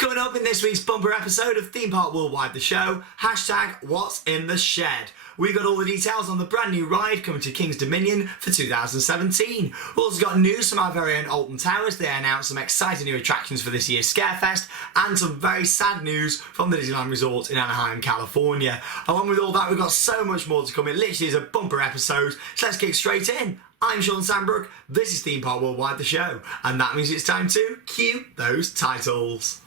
Coming up in this week's bumper episode of Theme Park Worldwide, the show, hashtag What's in the Shed. We've got all the details on the brand new ride coming to King's Dominion for 2017. We've also got news from our very own Alton Towers. They announced some exciting new attractions for this year's Scarefest, and some very sad news from the Disneyland Resort in Anaheim, California. Along with all that, we've got so much more to come. It literally is a bumper episode, so let's kick straight in. I'm Shawn Sanbrooke, this is Theme Park Worldwide, the show, and that means it's time to cue those titles.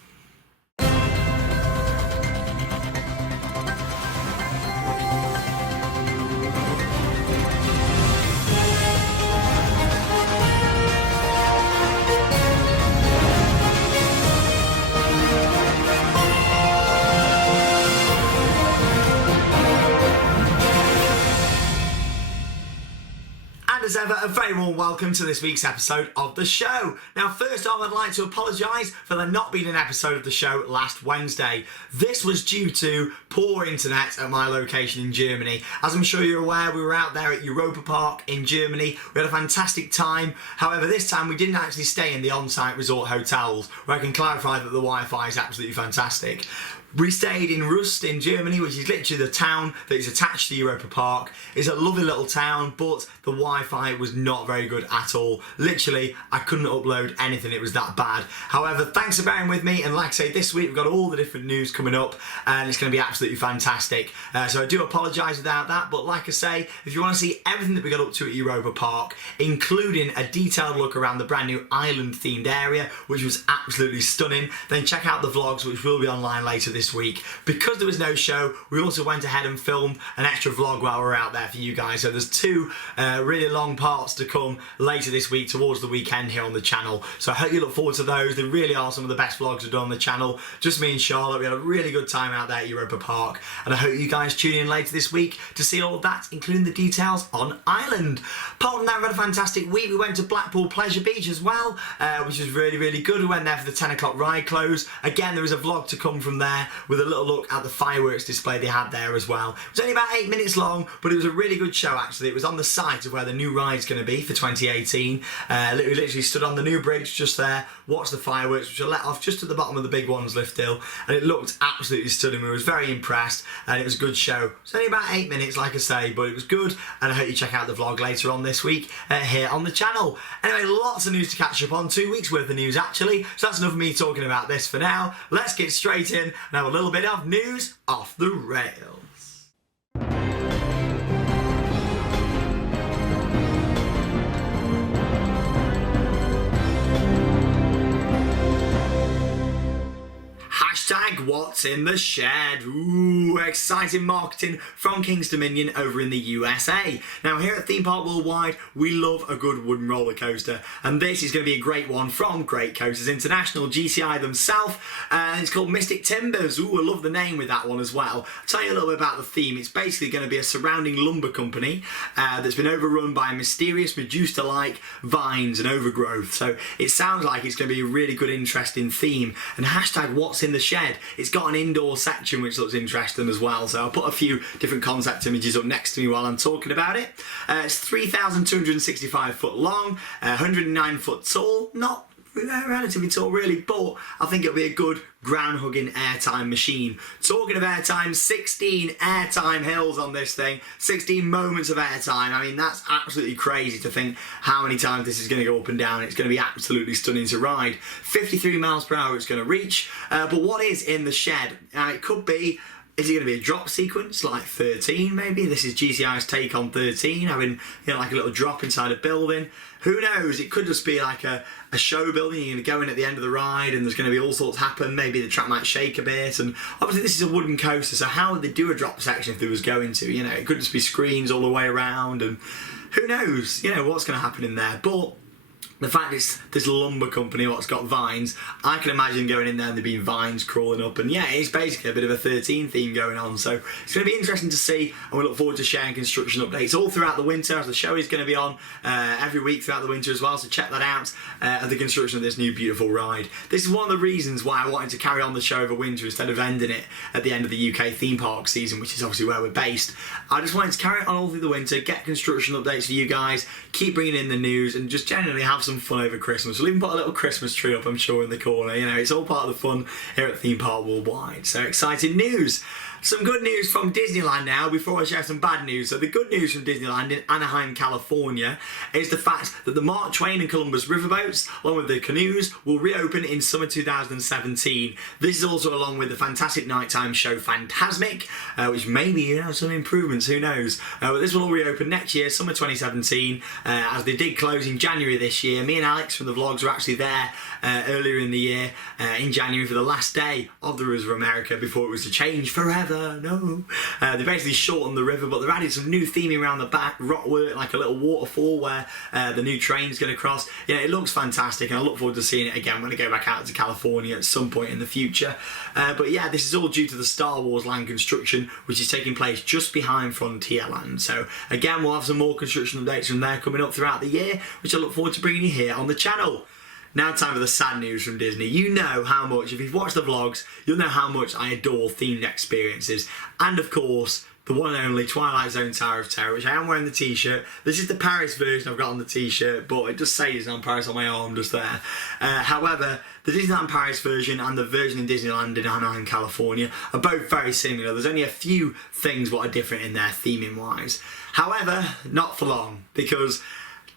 As ever, a very warm welcome to this week's episode of the show. Now, first off, I'd like to apologise for there not being an episode of the show last Wednesday. This was due to poor internet at my location in Germany. As I'm sure you're aware, we were out there at Europa Park in Germany. We had a fantastic time. However, this time we didn't actually stay in the on-site resort hotels, where I can clarify that the Wi-Fi is absolutely fantastic. We stayed in Rust in Germany, which is literally the town that is attached to Europa Park. It's a lovely little town, but the Wi-Fi was not very good at all. Literally, I couldn't upload anything, it was that bad. However, thanks for bearing with me, and like I say, this week we've got all the different news coming up, and it's going to be absolutely fantastic. So I do apologise about that, but like I say, if you want to see everything that we got up to at Europa Park, including a detailed look around the brand new island-themed area, which was absolutely stunning, then check out the vlogs, which will be online later this week. Because there was no show, we also went ahead and filmed an extra vlog while we were out there for you guys. So there's two really long parts to come later this week towards the weekend here on the channel. So I hope you look forward to those. They really are some of the best vlogs we've done on the channel. Just me and Charlotte, we had a really good time out there at Europa Park, and I hope you guys tune in later this week to see all of that, including the details on Island. Apart from that, we had a fantastic week. We went to Blackpool Pleasure Beach as well, which was really good. We went there for the 10 o'clock ride close. Again, there is a vlog to come from there, with a little look at the fireworks display they had there as well. It was only about 8 minutes long, but it was a really good show actually. It was on the site of where the new ride's going to be for 2018. We literally stood on the new bridge just there, watched the fireworks, which are let off just at the bottom of the big ones, Lift Hill, and it looked absolutely stunning. We was very impressed, and it was a good show. It's only about 8 minutes, like I say, but it was good, and I hope you check out the vlog later on this week here on the channel. Anyway, lots of news to catch up on, 2 weeks worth of news actually, so that's enough of me talking about this for now. Let's get straight in and have a little bit of news off the rails. Hashtag What's in the Shed. Ooh, exciting marketing from King's Dominion over in the USA. Now here at Theme Park Worldwide, we love a good wooden roller coaster, and this is going to be a great one from Great Coasters International, GCI themselves, and it's called Mystic Timbers. Ooh, I love the name with that one as well. I'll tell you a little bit about the theme. It's basically going to be a surrounding lumber company that's been overrun by mysterious Medusa-like vines and overgrowth. So it sounds like it's going to be a really good, interesting theme. And hashtag What's in the Shed, it's got an indoor section which looks interesting as well, so I'll put a few different concept images up next to me while I'm talking about it. It's 3,265 foot long, 109 foot tall, not relatively tall really, but I think it'll be a good ground hugging airtime machine. Talking of airtime, 16 airtime hills on this thing, 16 moments of airtime. I mean, that's absolutely crazy to think how many times this is going to go up and down. It's going to be absolutely stunning to ride. 53 miles per hour it's going to reach, but what is in the shed? It could be, is it going to be a drop sequence like 13 maybe? This is GCI's take on 13, having, you know, like a little drop inside a building. Who knows? It could just be like a show building. You're going to go in at the end of the ride and there's going to be all sorts happen. Maybe the track might shake a bit. And obviously this is a wooden coaster, so how would they do a drop section if there was going to? You know, it could just be screens all the way around, and who knows, you know, what's going to happen in there. But the fact it's this lumber company what's got vines, I can imagine going in there and there being vines crawling up, and yeah, it's basically a bit of a 13 theme going on, so it's going to be interesting to see, and we look forward to sharing construction updates all throughout the winter, as the show is going to be on every week throughout the winter as well, so check that out, of the construction of this new beautiful ride. This is one of the reasons why I wanted to carry on the show over winter instead of ending it at the end of the UK theme park season, which is obviously where we're based. I just wanted to carry it on all through the winter, get construction updates for you guys, keep bringing in the news, and just generally have some some fun over Christmas. We'll even put a little Christmas tree up, I'm sure, in the corner. You know, it's all part of the fun here at Theme Park Worldwide. So exciting news. Some good news from Disneyland now before I share some bad news. So the good news from Disneyland in Anaheim, California is the fact that the Mark Twain and Columbus riverboats, along with the canoes, will reopen in summer 2017. This is also along with the fantastic nighttime show Fantasmic, which maybe, you know, some improvements, who knows. But this will all reopen next year, summer 2017, as they did close in January this year. Me and Alex from the vlogs were actually there earlier in the year, in January, for the last day of the Rivers of America before it was to change forever. No. They basically shortened the river, but they've added some new theming around the back, rock work, like a little waterfall where the new train's going to cross. You know, it looks fantastic, and I look forward to seeing it again when I go back out to California at some point in the future. But yeah, this is all due to the Star Wars land construction, which is taking place just behind Frontierland. So again, we'll have some more construction updates from there coming up throughout the year, which I look forward to bringing you here on the channel. Now time for the sad news from Disney. You know how much, if you've watched the vlogs, you'll know how much I adore themed experiences. And of course, the one and only Twilight Zone Tower of Terror, which I am wearing the t-shirt. This is the Paris version I've got on the t-shirt, but it just says Disneyland Paris on my arm just there. However, the Disneyland Paris version and the version in Disneyland in Anaheim, California are both very similar. There's only a few things what are different in there theming wise. However, not for long, because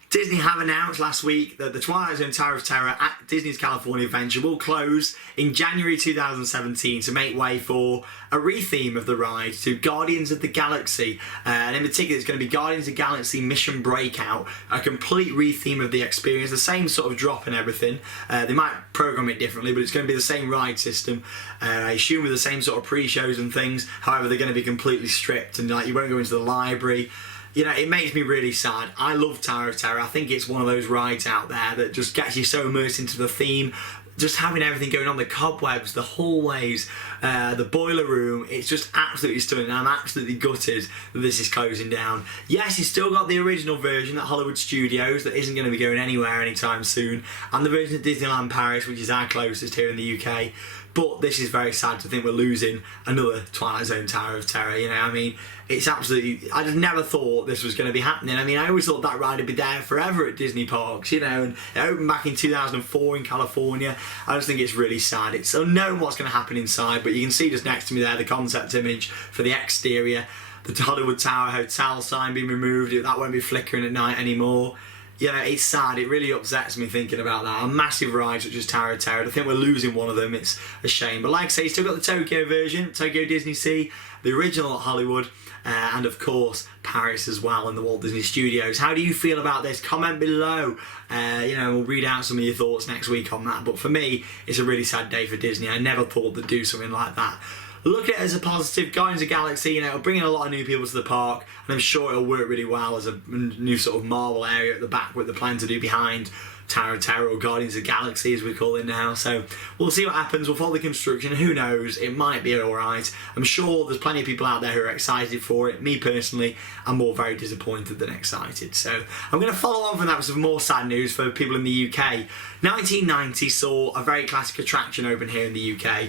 Disney have announced last week that the Twilight Zone Tower of Terror at Disney's California Adventure will close in January 2017 to make way for a retheme of the ride to Guardians of the Galaxy. And in particular, it's going to be Guardians of the Galaxy Mission Breakout, a complete retheme of the experience, the same sort of drop and everything. They might program it differently, but it's going to be the same ride system. I assume with the same sort of pre-shows and things. However, they're going to be completely stripped, and like you won't go into the library. You know, it makes me really sad. I love Tower of Terror. I think it's one of those rides out there that just gets you so immersed into the theme. Just having everything going on, the cobwebs, the hallways, the boiler room, it's just absolutely stunning. I'm absolutely gutted that this is closing down. Yes, you've still got the original version at Hollywood Studios that isn't going to be going anywhere anytime soon, and the version of Disneyland Paris, which is our closest here in the UK. But this is very sad to think we're losing another Twilight Zone Tower of Terror. You know, I mean, it's absolutely, I just never thought this was going to be happening. I mean, I always thought that ride would be there forever at Disney parks, you know, and it opened back in 2004 in California. I just think it's really sad. It's unknown what's going to happen inside, but you can see just next to me there the concept image for the exterior. The Hollywood Tower Hotel sign being removed, that won't be flickering at night anymore. You know, it's sad. It really upsets me thinking about that. A massive ride such as Tower of Terror. I think we're losing one of them. It's a shame. But like I say, you still got the Tokyo version, Tokyo Disney Sea, the original at Hollywood, and of course Paris as well in the Walt Disney Studios. How do you feel about this? Comment below. You know, we'll read out some of your thoughts next week on that. But for me, it's a really sad day for Disney. I never thought they'd do something like that. Look at it as a positive. Guardians of the Galaxy, you know, it'll bring in a lot of new people to the park, and I'm sure it'll work really well as a new sort of Marvel area at the back with the plan to do behind Tower of Terror, or Guardians of the Galaxy as we call it now. So we'll see what happens. We'll follow the construction. Who knows? It might be alright. I'm sure there's plenty of people out there who are excited for it. Me personally, I'm more very disappointed than excited. So I'm going to follow on from that with some more sad news for people in the UK. 1990 saw a very classic attraction open here in the UK.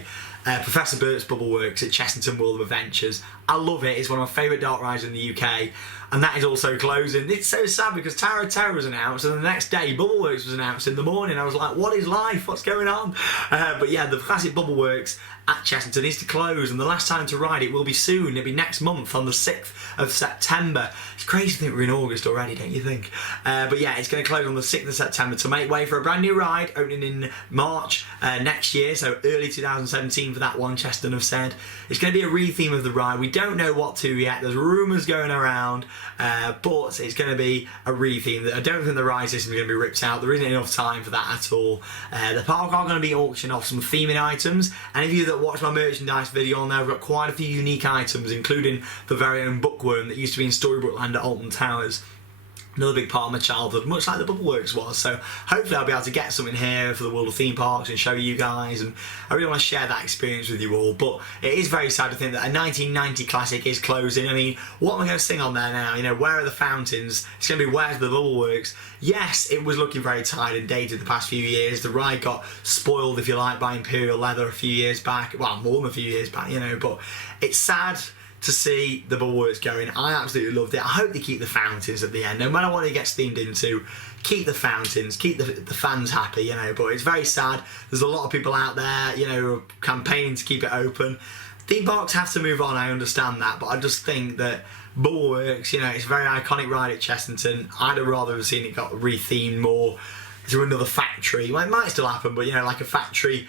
Professor Bert's Bubble Works at Chessington World of Adventures. I love it. It's one of my favourite dark rides in the UK, and that is also closing. It's so sad because Tower of Terror was announced, and the next day Bubble Works was announced in the morning. I was like, what is life? What's going on? But yeah, the classic Bubble Works at Chessington is to close, and the last time to ride it will be soon. It'll be next month on the 6th of September. It's crazy to think we're in August already, don't you think? But yeah, it's going to close on the 6th of September to make way for a brand new ride opening in March next year, so early 2017 for that one, Cheston have said. It's going to be a retheme of the ride. We don't know what to yet. There's rumours going around, but it's going to be a retheme. I don't think the ride system is going to be ripped out. There isn't enough time for that at all. The park are going to be auctioning off some theming items, and if you that watch my merchandise video on there, I've got quite a few unique items, including the very own bookworm that used to be in Storybook Land at Alton Towers. Another big part of my childhood, much like the Bubble Works was. So hopefully I'll be able to get something here for the World of Theme Parks and show you guys, and I really want to share that experience with you all. But it is very sad to think that a 1990 classic is closing. I mean, what am I going to sing on there now? You know, where are the fountains? It's going to be Where's the Bubble Works? Yes, it was looking very tired and dated the past few years. The ride got spoiled, if you like, by Imperial Leather a few years back. Well, more than a few years back, you know, but it's sad to see the Bulwarks going. I absolutely loved it. I hope they keep the fountains at the end. No matter what it gets themed into, keep the fountains, keep the fans happy, you know. But it's very sad. There's a lot of people out there, you know, who are campaigning to keep it open. Theme parks have to move on, I understand that, but I just think that Bulwarks, you know, it's a very iconic ride at Chessington. I'd have rather have seen it got rethemed more to another factory. Well, it might still happen, but, you know, like a factory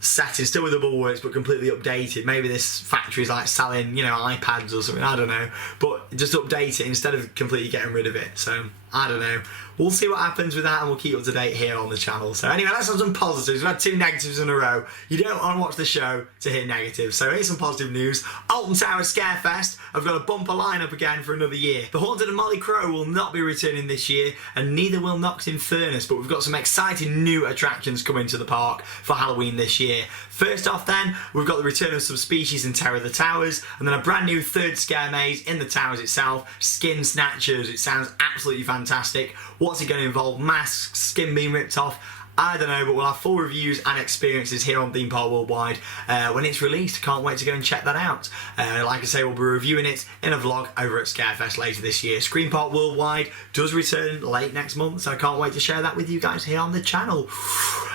setting, still with the Bulwarks, but completely updated. Maybe this factory is like selling, you know, iPads or something, I don't know. But just update it instead of completely getting rid of it. So, I don't know. We'll see what happens with that, and we'll keep up to date here on the channel. So anyway, let's have some positives. We've had 2 negatives in a row. You don't want to watch the show to hear negatives. So here's some positive news. Alton Towers Scarefest have got a bumper lineup again for another year. The Haunted and Molly Crow will not be returning this year, and neither will Knox in Furnace, but we've got some exciting new attractions coming to the park for Halloween this year. First off then, we've got the return of some species in Terror of the Towers, and then a brand new 3rd scare maze in the towers itself, Skin Snatchers. It sounds absolutely fantastic. What's it going to involve? Masks, skin being ripped off? I don't know, but we'll have full reviews and experiences here on Theme Park Worldwide when it's released. Can't wait to go and check that out. Like I say, we'll be reviewing it in a vlog over at Scarefest later this year. Scream Park Worldwide does return late next month, so I can't wait to share that with you guys here on the channel.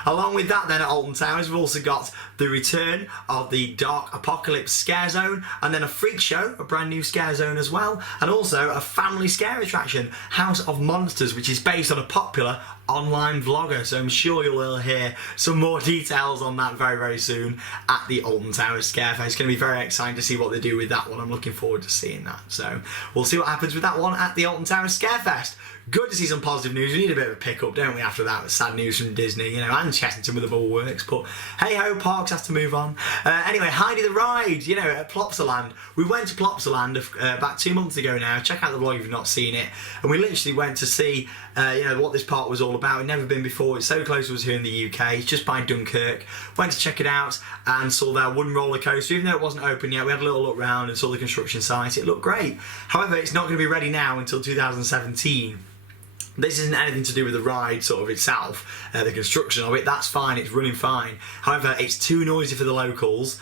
Along with that then at Alton Towers, we've also got the return of the Dark Apocalypse Scare Zone, and then a Freak Show, a brand new scare zone as well, and also a family scare attraction, House of Monsters, which is based on a popular online vlogger, so I'm sure you'll hear some more details on that very, very soon at the Alton Towers Scarefest. It's going to be very exciting to see what they do with that one. I'm looking forward to seeing that. So we'll see what happens with that one at the Alton Towers Scarefest. Good to see some positive news. We need a bit of a pick-up, don't we, after that? Sad news from Disney, you know, and Chessington with the Bulwarks. But hey-ho, parks have to move on. Anyway, Heidi the Ride, you know, at Plopsaland. We went to Plopsaland about 2 months ago now. Check out the vlog if you've not seen it. And we literally went to see, you know, what this park was all about. We'd never been before. It's so close to us here in the UK. It's just by Dunkirk. Went to check it out and saw their wooden roller coaster. Even though it wasn't open yet, we had a little look round and saw the construction site. It looked great. However, it's not going to be ready now until 2017. This isn't anything to do with the ride sort of itself, the construction of it, that's fine, it's running fine. However, it's too noisy for the locals,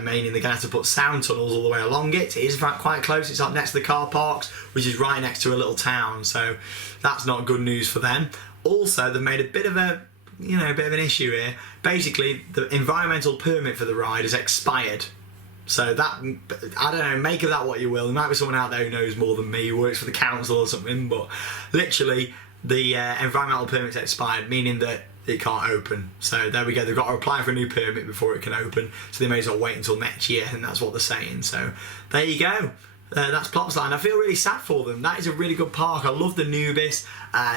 meaning they're going to have to put sound tunnels all the way along it. It is in fact quite close, it's up next to the car parks, which is right next to a little town, so that's not good news for them. Also, they've made a bit of a, you know, a bit of an issue here. Basically, the environmental permit for the ride has expired. So that, I don't know, make of that what you will. There might be someone out there who knows more than me, who works for the council or something, but literally the environmental permit's expired, meaning that it can't open. So there we go, they've got to apply for a new permit before it can open, so they may as well wait until next year, and that's what they're saying. So there you go. That's Plopsaland. I feel really sad for them. That is a really good park. I love the Nubis,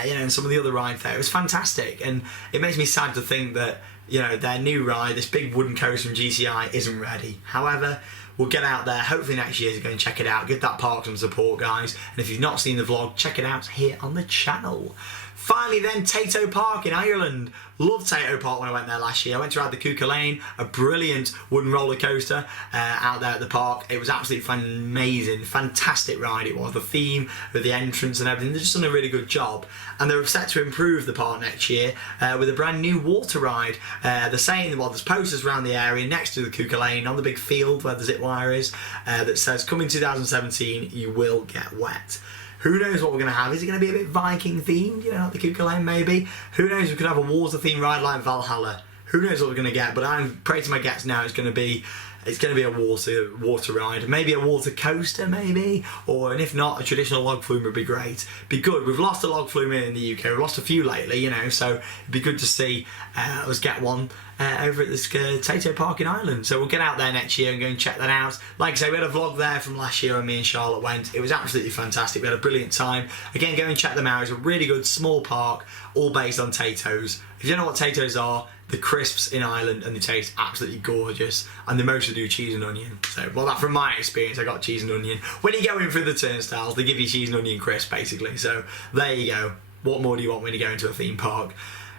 you know, and some of the other rides there. It was fantastic, and it makes me sad to think that, you know, their new ride, this big wooden coaster from GCI, isn't ready. However, we'll get out there hopefully next year to go and check it out. Give that park some support, guys. And if you've not seen the vlog, check it out here on the channel. Finally then, Tato Park in Ireland. Loved Tato Park when I went there last year. I went to ride the Cuca Lane, a brilliant wooden roller coaster out there at the park. It was absolutely amazing, fantastic ride it was. The theme with the entrance and everything, they've just done a really good job. And they're set to improve the park next year with a brand new water ride. They're saying, well, there's posters around the area next to the Cuca Lane on the big field where the zip wire is that says, coming 2017, you will get wet. Who knows what we're going to have? Is it going to be a bit Viking themed, you know, like the Cuca Lane maybe? Who knows, we could have a water themed ride like Valhalla. Who knows what we're going to get, but I'm praying to my guests now it's going to be a water ride, maybe a water coaster maybe, and if not, a traditional log flume would be great. Be good. We've lost a log flume here in the UK, we've lost a few lately, you know, so it'd be good to see us get one over at this Tato Park in Ireland. So we'll get out there next year and go and check that out. Like I say, we had a vlog there from last year when me and Charlotte went. It was absolutely fantastic. We had a brilliant time. Again, go and check them out. It's a really good small park, all based on Tato's. If you don't know what Tato's are, the crisps in Ireland, and they taste absolutely gorgeous, and they mostly do cheese and onion. So, well, that from my experience, I got cheese and onion. When you go in through the turnstiles, they give you cheese and onion crisp, basically. So there you go. What more do you want when you go into a theme park?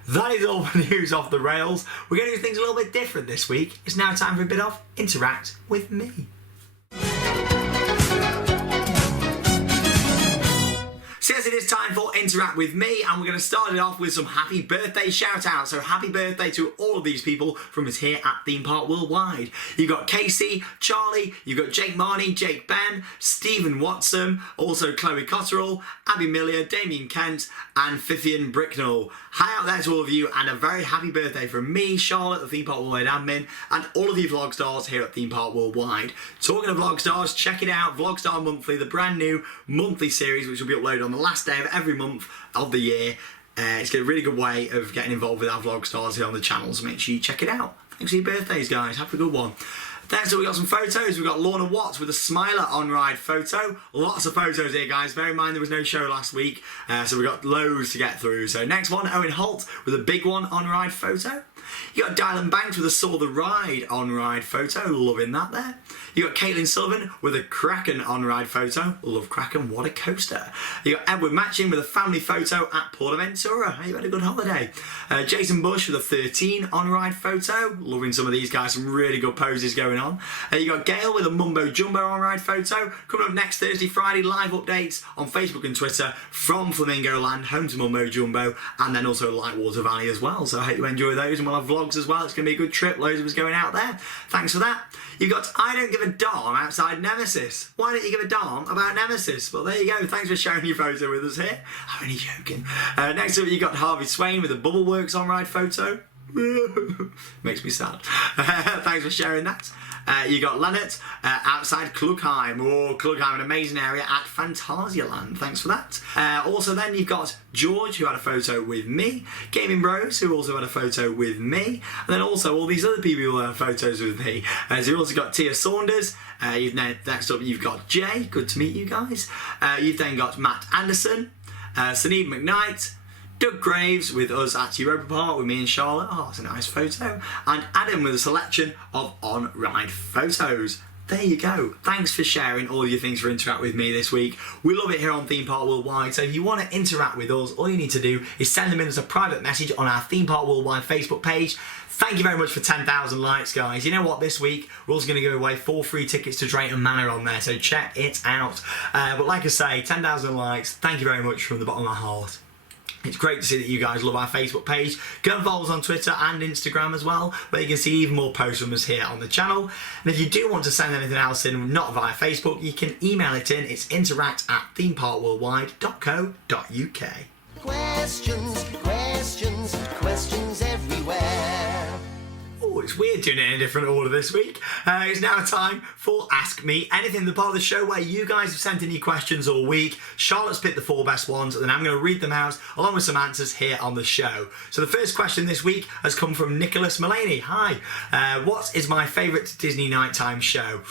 That is all the news off the rails. We're going to do things a little bit different this week. It's now time for a bit of Interact with Me. So Yes, it is time for Interact With Me, and we're going to start it off with some happy birthday shout-outs. So happy birthday to all of these people from us here at Theme Park Worldwide. You've got Casey, Charlie, you've got Jake Marnie, Jake Ben, Stephen Watson, also Chloe Cotterell, Abby Miller, Damien Kent, and Vivian Bricknell. Hi out there to all of you, and a very happy birthday from me, Charlotte, the Theme Park Worldwide admin, and all of you vlog stars here at Theme Park Worldwide. Talking of vlog stars, check it out, Vlogstar Monthly, the brand new monthly series which will be uploaded on the last day of every month of the year. It's a really good way of getting involved with our vlog stars here on the channel, so make sure you check it out. Thanks for your birthdays, guys. Have a good one. Next up, we've got some photos. We've got Lorna Watts with a smiler on-ride photo. Lots of photos here, guys. Bear in mind there was no show last week, so we've got loads to get through. So next one, Owen Holt with a big one on-ride photo. You got Dylan Banks with a Saw the Ride on-ride photo. Loving that there. You got Caitlin Sullivan with a Kraken on-ride photo. Love Kraken, what a coaster. You got Edward Matching with a family photo at Portaventura. You had a good holiday. Jason Bush with a 13 on-ride photo. Loving some of these guys, some really good poses going on. You got Gail with a Mumbo Jumbo on-ride photo. Coming up next Thursday, Friday, live updates on Facebook and Twitter from Flamingo Land, home to Mumbo Jumbo, and then also Lightwater Valley as well. So I hope you enjoy those, and we'll have vlogs as well. It's going to be a good trip. Loads of us going out there. Thanks for that. You've got I Don't Give a Darn outside Nemesis. Why don't you give a darn about Nemesis? Well, there you go. Thanks for sharing your photo with us here. I'm only joking. Next up, you got Harvey Swain with a Bubbleworks on-ride photo. Makes me sad. Thanks for sharing that. You got Leonard outside Klugheim. Oh, Klugheim, an amazing area at Phantasialand. Thanks for that. Also then you've got George, who had a photo with me. Gaming Bros, who also had a photo with me. And then also all these other people who had photos with me. So you've also got Tia Saunders. Next up you've got Jay. Good to meet you guys. You've then got Matt Anderson. Sinead McKnight. Doug Graves with us at Europa Park with me and Charlotte. Oh, that's a nice photo. And Adam with a selection of on-ride photos. There you go. Thanks for sharing all of your things for Interact With Me this week. We love it here on Theme Park Worldwide. So if you want to interact with us, all you need to do is send them in as a private message on our Theme Park Worldwide Facebook page. Thank you very much for 10,000 likes, guys. You know what? This week, we're also going to give away 4 free tickets to Drayton Manor on there, so check it out. But like I say, 10,000 likes. Thank you very much from the bottom of my heart. It's great to see that you guys love our Facebook page. Go and follow us on Twitter and Instagram as well, where you can see even more posts from us here on the channel. And if you do want to send anything else in, not via Facebook, you can email it in. It's interact@themeparkworldwide.co.uk. Questions everywhere. Oh, it's weird doing it in a different order this week. It's now time for Ask Me Anything, the part of the show where you guys have sent in your questions all week. Charlotte's picked the 4 best ones, and then I'm going to read them out along with some answers here on the show. So the first question this week has come from Nicholas Mullaney. Hi. What is my favourite Disney nighttime show?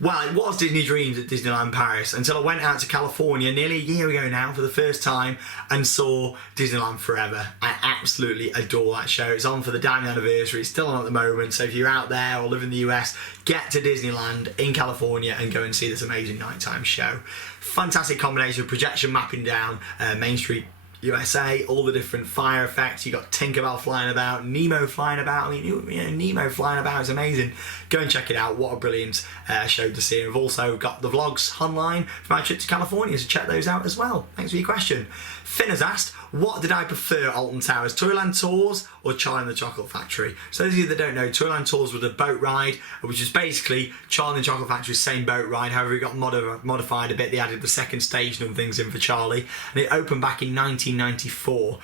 Well, it was Disney Dreams at Disneyland Paris until I went out to California nearly a year ago now for the first time and saw Disneyland Forever. I absolutely adore that show. It's on for the diamond anniversary. It's still on at the moment, so if you're out there or live in the US, get to Disneyland in California and go and see this amazing nighttime show. Fantastic combination of projection mapping down Main Street USA, all the different fire effects. You got Tinkerbell flying about, Nemo flying about. I mean, you know, Nemo flying about is amazing. Go and check it out. What a brilliant show to see. And we've also got the vlogs online for my trip to California, so check those out as well. Thanks for your question. Finn has asked, what did I prefer Alton Towers, Toyland Tours or Charlie and the Chocolate Factory? So those of you that don't know, Toyland Tours was a boat ride, which is basically Charlie and the Chocolate Factory's same boat ride. However, it got modified a bit. They added the second station and things in for Charlie, and it opened back in 1994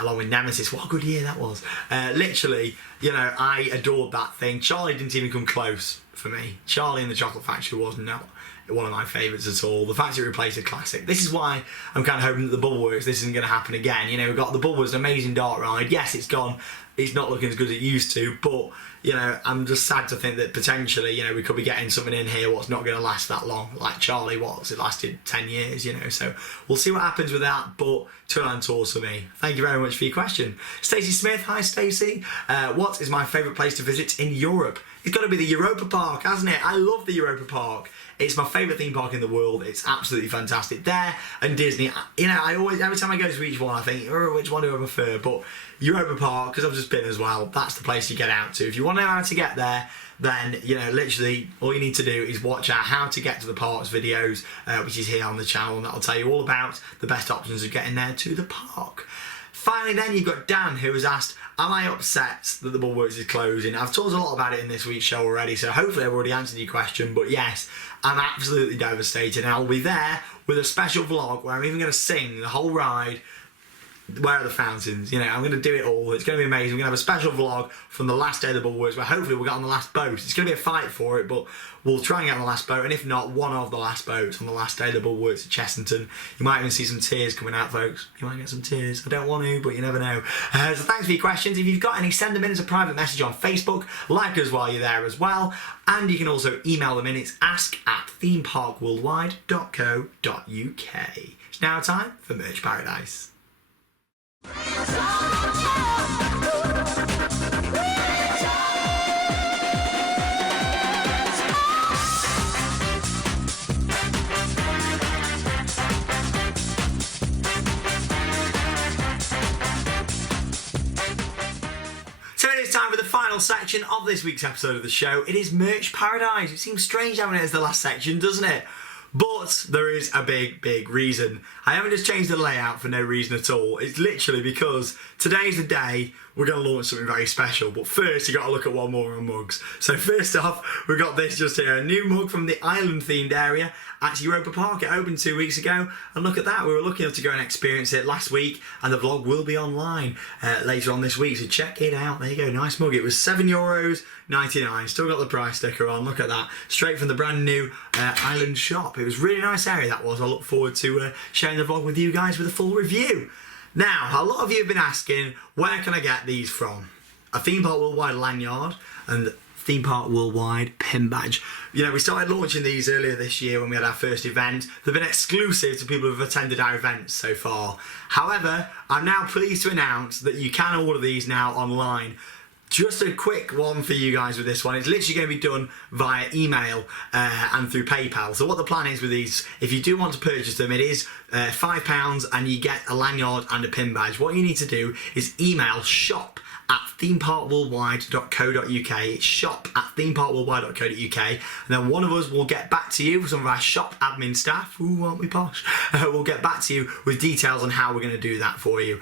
along with Nemesis. What a good year that was. Literally, you know, I adored that thing. Charlie didn't even come close for me. Charlie and the Chocolate Factory was not one of my favourites at all. The fact it replaced a classic. This is why I'm kind of hoping that the Bubbleworks, this isn't going to happen again. You know, we've got the Bubbleworks, an amazing dark ride. Yes, it's gone. It's not looking as good as it used to, but, you know, I'm just sad to think that potentially, you know, we could be getting something in here what's not going to last that long. Like Charlie was, it lasted 10 years, you know, so we'll see what happens with that, but Toyland Tours for me. Thank you very much for your question. Stacey Smith, hi Stacey. What what is my favourite place to visit in Europe? It's got to be the Europa Park, hasn't it? I love the Europa Park. It's my favourite theme park in the world. It's absolutely fantastic. There and Disney, you know, every time I go to each one, I think, oh, which one do I prefer? But Europa Park, because I've just been as well, that's the place you get out to. If you want to know how to get there, then, you know, literally all you need to do is watch our How to Get to the Parks videos, which is here on the channel, and that'll tell you all about the best options of getting there to the park. Finally then, you've got Dan, who has asked, am I upset that the Bullworks is closing? I've talked a lot about it in this week's show already, so hopefully I've already answered your question, but yes, I'm absolutely devastated, and I'll be there with a special vlog where I'm even going to sing the whole ride. Where are the fountains? You know, I'm going to do it all. It's going to be amazing. We're going to have a special vlog from the last day of the Bullworks where hopefully we'll get on the last boat. It's going to be a fight for it, but we'll try and get on the last boat, and if not, one of the last boats on the last day of the Bullworks at Chessington. You might even see some tears coming out, folks. You might get some tears. I don't want to, but you never know. So thanks for your questions. If you've got any, send them in as a private message on Facebook. Like us while you're there as well. And you can also email them in. It's ask@themeparkworldwide.co.uk. It's now time for Merch Paradise. So it is time for the final section of this week's episode of the show. It is Merch Paradise. It seems strange having it as the last section, doesn't it? But there is a big reason. I haven't just changed the layout for no reason at all. It's literally because today's the day we're going to launch something very special. But first, you got to look at one more on mugs. So first off, we've got this just here, a new mug from the island-themed area at Europa Park. It opened 2 weeks ago, and look at that. We were lucky enough to go and experience it last week, and the vlog will be online later on this week. So check it out. There you go, nice mug. It was €7.99. Still got the price sticker on. Look at that, straight from the brand new island shop. It was a really nice area that was. I look forward to sharing the vlog with you guys with a full review. Now, a lot of you have been asking, where can I get these from? A Theme Park Worldwide lanyard and Theme Park Worldwide pin badge. You know, we started launching these earlier this year when we had our first event. They've been exclusive to people who've attended our events so far. However, I'm now pleased to announce that you can order these now online. Just a quick one for you guys with this one. It's literally going to be done via email and through PayPal. So what the plan is with these, if you do want to purchase them, it is £5 and you get a lanyard and a pin badge. What you need to do is email shop@themeparkworldwide.co.uk. It's shop@themeparkworldwide.co.uk, and then one of us will get back to you, some of our shop admin staff, ooh, aren't we posh, we'll get back to you with details on how we're going to do that for you.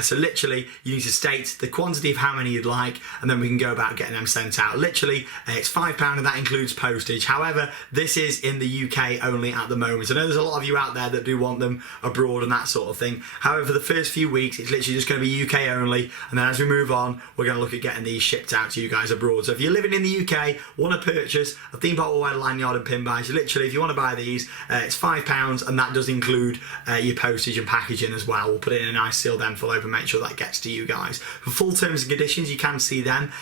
So literally, you need to state the quantity of how many you'd like, and then we can go about getting them sent out. Literally, it's £5 and that includes postage. However, this is in the UK only at the moment. I know there's a lot of you out there that do want them abroad and that sort of thing. However, for the first few weeks, it's literally just going to be UK only, and then as we move on, we're going to look at getting these shipped out to you guys abroad. So if you're living in the UK, want to purchase a Theme Park Worldwide lanyard and pin badge, literally, if you want to buy these, it's £5, and that does include your postage and packaging as well. We'll put it in a nice sealed envelope and make sure that gets to you guys. For full terms and conditions, you can see them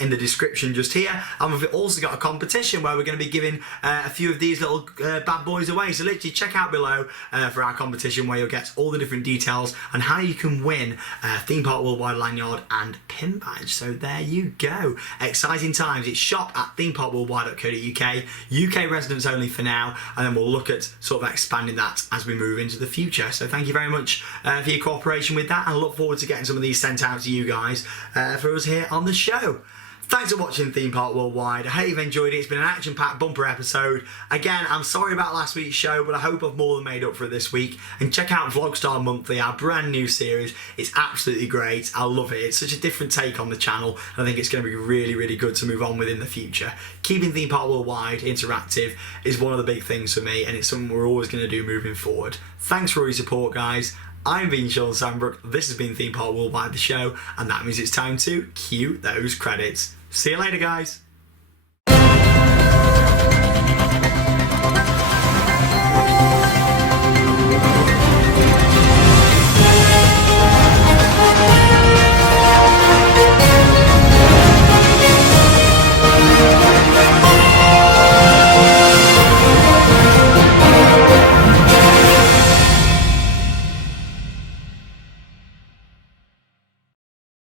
in the description just here. And we've also got a competition where we're going to be giving a few of these little bad boys away. So literally, check out below for our competition where you'll get all the different details and how you can win Theme Park Worldwide lanyard and pin badge. So there you go. Exciting times. It's shop@themeparkworldwide.co.uk. UK residents only for now, and then we'll look at sort of expanding that as we move into the future. So thank you very much for your cooperation with that, and I look forward to getting some of these sent out to you guys for us here on the show. Thanks for watching Theme Park Worldwide. I hope you've enjoyed it. It's been an action-packed bumper episode. Again, I'm sorry about last week's show, but I hope I've more than made up for it this week. And check out Vlogstar Monthly, our brand new series. It's absolutely great. I love it. It's such a different take on the channel. I think it's going to be really good to move on with in the future. Keeping Theme Park Worldwide interactive is one of the big things for me, and it's something we're always going to do moving forward. Thanks for all your support, guys. I've been Shawn Sanbrooke. This has been Theme Park Worldwide, the show, and that means it's time to cue those credits. See you later, guys.